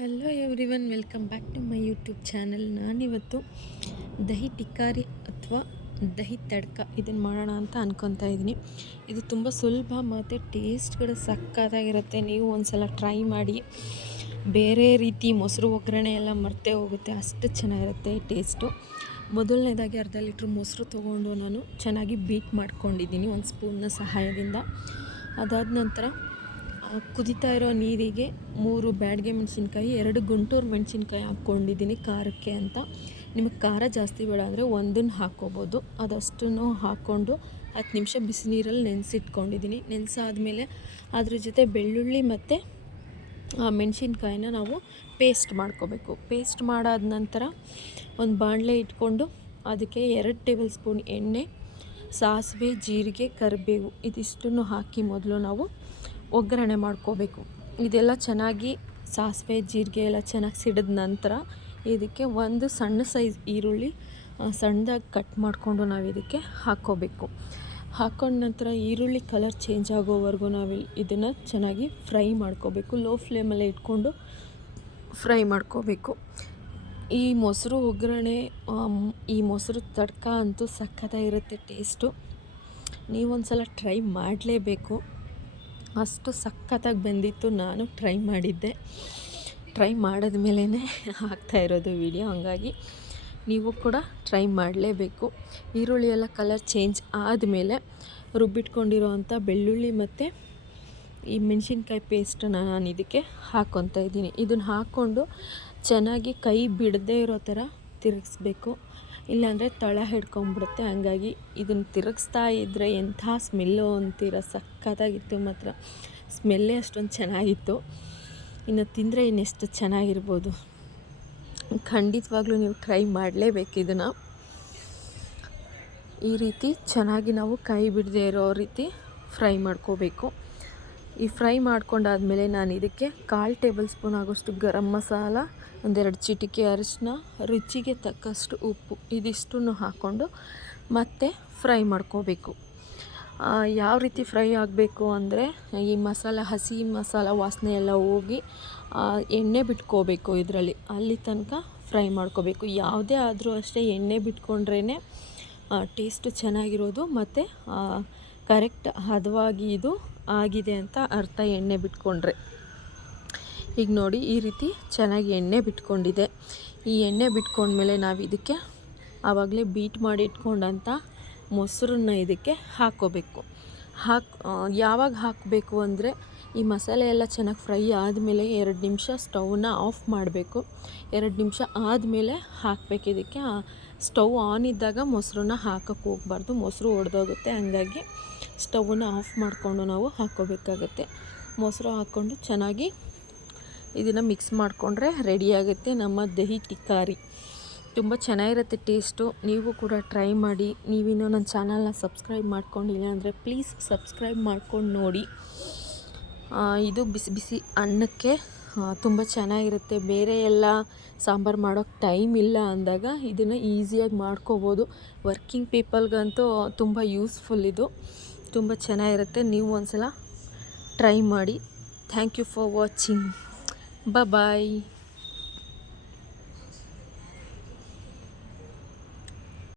Hello everyone welcome back to my YouTube channel ನಾನಿವತ್ತು ದಹಿ ಟಿಕ್ಕಾರಿ ಅಥವಾ ದಹಿ ತಡ್ಕ ಇದನ್ನು ಮಾಡೋಣ ಅಂತ ಅನ್ಕೊತಾ ಇದ್ದೀನಿ. ಇದು ತುಂಬ ಸುಲಭ ಮತ್ತು ಟೇಸ್ಟ್ಗಳು ಸಕ್ಕತ್ತಾಗಿರುತ್ತೆ ನೀವು ಒಂದು ಸಲ ಟ್ರೈ ಮಾಡಿ, ಬೇರೆ ರೀತಿ ಮೊಸರು ಒಗ್ಗರಣೆ ಎಲ್ಲ ಮರ್ತೇ ಹೋಗುತ್ತೆ. ಅಷ್ಟು ಚೆನ್ನಾಗಿರುತ್ತೆ ಟೇಸ್ಟು ಮೊದಲನೇದಾಗಿ ಅರ್ಧ ಲೀಟ್ರ್ ಮೊಸರು ತೊಗೊಂಡು ನಾನು ಚೆನ್ನಾಗಿ ಬೀಟ್ ಮಾಡ್ಕೊಂಡಿದ್ದೀನಿ, ಒಂದು ಸ್ಪೂನ್ನ ಸಹಾಯದಿಂದ. ಅದಾದ ನಂತರ ಕುದೀತಾ ಇರೋ ನೀರಿಗೆ ಮೂರು ಬ್ಯಾಡ್ಗೆ ಮೆಣಸಿನ್ಕಾಯಿ, ಎರಡು ಗುಂಟೂರು ಮೆಣಸಿನ್ಕಾಯಿ ಹಾಕ್ಕೊಂಡಿದ್ದೀನಿ ಖಾರಕ್ಕೆ ಅಂತ. ನಿಮಗೆ ಖಾರ ಜಾಸ್ತಿ ಬೇಡ ಅಂದರೆ ಒಂದನ್ನು ಹಾಕ್ಕೋಬೋದು. ಅದಷ್ಟನ್ನು ಹಾಕ್ಕೊಂಡು ಹತ್ತು ನಿಮಿಷ ಬಿಸಿ ನೀರಲ್ಲಿ ನೆನೆಸಿಟ್ಕೊಂಡಿದ್ದೀನಿ. ನೆನೆಸಾದ್ಮೇಲೆ ಅದ್ರ ಜೊತೆ ಬೆಳ್ಳುಳ್ಳಿ ಮತ್ತು ಮೆಣಸಿನ್ಕಾಯಿನ ನಾವು ಪೇಸ್ಟ್ ಮಾಡ್ಕೋಬೇಕು. ಪೇಸ್ಟ್ ಮಾಡಾದ ನಂತರ ಒಂದು ಬಾಣಲೆ ಇಟ್ಕೊಂಡು ಅದಕ್ಕೆ ಎರಡು ಟೇಬಲ್ ಸ್ಪೂನ್ ಎಣ್ಣೆ, ಸಾಸಿವೆ, ಜೀರಿಗೆ, ಕರಿಬೇವು ಇದಿಷ್ಟನ್ನು ಹಾಕಿ ಮೊದಲು ನಾವು ಒಗ್ಗರಣೆ ಮಾಡ್ಕೋಬೇಕು. ಇದೆಲ್ಲ ಚೆನ್ನಾಗಿ ಸಾಸಿವೆ, ಜೀರಿಗೆ ಎಲ್ಲ ಚೆನ್ನಾಗಿ ಸಿಡಿದ ನಂತರ ಇದಕ್ಕೆ ಒಂದು ಸಣ್ಣ ಸೈಜ್ ಈರುಳ್ಳಿ ಸಣ್ಣದಾಗಿ ಕಟ್ ಮಾಡಿಕೊಂಡು ನಾವು ಇದಕ್ಕೆ ಹಾಕ್ಕೋಬೇಕು ಹಾಕೊಂಡ ನಂತರ ಈರುಳ್ಳಿ ಕಲರ್ ಚೇಂಜ್ ಆಗೋವರೆಗೂ ನಾವು ಇದನ್ನು ಚೆನ್ನಾಗಿ ಫ್ರೈ ಮಾಡ್ಕೋಬೇಕು. ಲೋ ಫ್ಲೇಮಲ್ಲೇ ಇಟ್ಕೊಂಡು ಫ್ರೈ ಮಾಡ್ಕೋಬೇಕು. ಈ ಮೊಸರು ಒಗ್ಗರಣೆ ಈ ಮೊಸರು ತಡ್ಕ ಅಂತೂ ಸಖತ್ತಾಗಿರುತ್ತೆ ಟೇಸ್ಟು. ನೀವೊಂದು ಸಲ ಟ್ರೈ ಮಾಡಲೇಬೇಕು. ಅಷ್ಟು ಸಖತ್ತಾಗಿ ಬಂದಿತ್ತು. ನಾನು ಟ್ರೈ ಮಾಡಿದ್ದೆ. ಟ್ರೈ ಮಾಡಿದ ಮೇಲೇ ಆಗ್ತಾ ಇರೋದು ವಿಡಿಯೋ. ಹಂಗಾಗಿ ನೀವು ಕೂಡ ಟ್ರೈ ಮಾಡಲೇಬೇಕು. ಈರುಳ್ಳಿ ಎಲ್ಲ ಕಲರ್ ಚೇಂಜ್ ಆದಮೇಲೆ ರುಬ್ಬಿಟ್ಕೊಂಡಿರೋ ಅಂಥ ಬೆಳ್ಳುಳ್ಳಿ ಮತ್ತು ಈ ಮೆಣಸಿನ್ಕಾಯಿ ಪೇಸ್ಟನ್ನ ನಾನು ಇದಕ್ಕೆ ಹಾಕ್ಕೊತಾ ಇದ್ದೀನಿ. ಇದನ್ನು ಹಾಕ್ಕೊಂಡು ಚೆನ್ನಾಗಿ ಕೈ ಬಿಡದೇ ಇರೋ ಥರ ತಿರುಗಿಸ್ಬೇಕು. ಇಲ್ಲಾಂದರೆ ತಳ ಹಿಡ್ಕೊಂಬಿಡುತ್ತೆ. ಹಂಗಾಗಿ ಇದನ್ನು ತಿರುಗಿಸ್ತಾ ಇದ್ದರೆ ಎಂಥ ಸ್ಮೆಲ್ಲು ಅಂತೀರ ಸಖತ್ತಾಗಿತ್ತು ಮಾತ್ರ. ಸ್ಮೆಲ್ಲೇ ಅಷ್ಟೊಂದು ಚೆನ್ನಾಗಿತ್ತು. ಇನ್ನು ತಿಂದರೆ ಇನ್ನೆಷ್ಟು ಚೆನ್ನಾಗಿರ್ಬೋದು. ಖಂಡಿತವಾಗ್ಲೂ ನೀವು ಟ್ರೈ ಮಾಡಲೇಬೇಕು ಇದನ್ನು. ಈ ರೀತಿ ಚೆನ್ನಾಗಿ ನಾವು ಕೈ ಬಿಡದೇ ಇರೋ ರೀತಿ ಫ್ರೈ ಮಾಡ್ಕೋಬೇಕು. ಈ ಫ್ರೈ ಮಾಡ್ಕೊಂಡಾದಮೇಲೆ ನಾನು ಇದಕ್ಕೆ ಕಾಲು ಟೇಬಲ್ ಸ್ಪೂನ್ ಆಗೋಷ್ಟು ಗರಂ ಮಸಾಲ ಒಂದೆರಡು ಚಿಟಿಕೆ ಅರಿಶಿನ, ರುಚಿಗೆ ತಕ್ಕಷ್ಟು ಉಪ್ಪು, ಇದಿಷ್ಟನ್ನು ಹಾಕ್ಕೊಂಡು ಮತ್ತೆ ಫ್ರೈ ಮಾಡ್ಕೋಬೇಕು. ಯಾವ ರೀತಿ ಫ್ರೈ ಆಗಬೇಕು ಅಂದರೆ ಈ ಮಸಾಲ, ಹಸಿ ಮಸಾಲ ವಾಸನೆ ಎಲ್ಲ ಹೋಗಿ ಎಣ್ಣೆ ಬಿಟ್ಕೋಬೇಕು ಇದರಲ್ಲಿ. ಅಲ್ಲಿ ತನಕ ಫ್ರೈ ಮಾಡ್ಕೋಬೇಕು. ಯಾವುದೇ ಆದರೂ ಅಷ್ಟೇ ಎಣ್ಣೆ ಬಿಟ್ಕೊಂಡ್ರೇ ಟೇಸ್ಟು ಚೆನ್ನಾಗಿರೋದು ಮತ್ತು ಕರೆಕ್ಟ್ ಹದವಾಗಿ ಇದು ಆಗಿದೆ ಅಂತ ಅರ್ಥ ಎಣ್ಣೆ ಬಿಟ್ಕೊಂಡ್ರೆ. ಈಗ ನೋಡಿ ಈ ರೀತಿ ಚೆನ್ನಾಗಿ ಎಣ್ಣೆ ಬಿಟ್ಕೊಂಡಿದೆ. ಈ ಎಣ್ಣೆ ಬಿಟ್ಕೊಂಡ್ಮೇಲೆ ನಾವು ಇದಕ್ಕೆ ಆವಾಗಲೇ ಬೀಟ್ ಮಾಡಿ ಇಟ್ಕೊಂಡಂಥ ಮೊಸರನ್ನ ಇದಕ್ಕೆ ಹಾಕ್ಕೋಬೇಕು ಹಾಕ್ ಯಾವಾಗ ಹಾಕಬೇಕು ಅಂದರೆ ಈ ಮಸಾಲೆ ಎಲ್ಲ ಚೆನ್ನಾಗಿ ಫ್ರೈ ಆದಮೇಲೆ ಎರಡು ನಿಮಿಷ ಸ್ಟವ್ನ ಆಫ್ ಮಾಡಬೇಕು. ಎರಡು ನಿಮಿಷ ಆದಮೇಲೆ ಹಾಕಬೇಕು. ಇದಕ್ಕೆ ಸ್ಟವ್ ಆನ್ ಇದ್ದಾಗ ಮೊಸರನ್ನ ಹಾಕೋಕ್ಕೆ ಹೋಗ್ಬಾರ್ದು. ಮೊಸರು ಒಡೆದೋಗುತ್ತೆ. ಹಂಗಾಗಿ ಸ್ಟವ್ನ ಆಫ್ ಮಾಡಿಕೊಂಡು ನಾವು ಹಾಕ್ಕೋಬೇಕಾಗತ್ತೆ. ಮೊಸರು ಹಾಕ್ಕೊಂಡು ಚೆನ್ನಾಗಿ ಇದನ್ನು ಮಿಕ್ಸ್ ಮಾಡಿಕೊಂಡ್ರೆ ರೆಡಿಯಾಗುತ್ತೆ ನಮ್ಮ ದಹಿ ಟಿಕ್ಕಾರಿ. ತುಂಬ ಚೆನ್ನಾಗಿರುತ್ತೆ ಟೇಸ್ಟು ನೀವು ಕೂಡ ಟ್ರೈ ಮಾಡಿ. ನೀವಿನ್ನೂ ನನ್ನ ಚಾನಲ್ನ ಸಬ್ಸ್ಕ್ರೈಬ್ ಮಾಡ್ಕೊಂಡಿಲ್ಲ ಅಂದರೆ ಪ್ಲೀಸ್ ಸಬ್ಸ್ಕ್ರೈಬ್ ಮಾಡ್ಕೊಂಡು ನೋಡಿ. ಇದು ಬಿಸಿ ಬಿಸಿ ಅನ್ನಕ್ಕೆ ತುಂಬ ಚೆನ್ನಾಗಿರುತ್ತೆ. ಬೇರೆ ಎಲ್ಲ ಸಾಂಬಾರು ಮಾಡೋಕ್ಕೆ ಟೈಮ್ ಇಲ್ಲ ಅಂದಾಗ ಇದನ್ನು ಈಸಿಯಾಗಿ ಮಾಡ್ಕೋಬೋದು. ವರ್ಕಿಂಗ್ ಪೀಪಲ್ಗಂತೂ ತುಂಬ ಯೂಸ್ಫುಲ್ ಇದು. ತುಂಬ ಚೆನ್ನಾಗಿರುತ್ತೆ. ನೀವು ಒಂದು ಸಲ ಟ್ರೈ ಮಾಡಿ. Thank you for watching Bye-bye.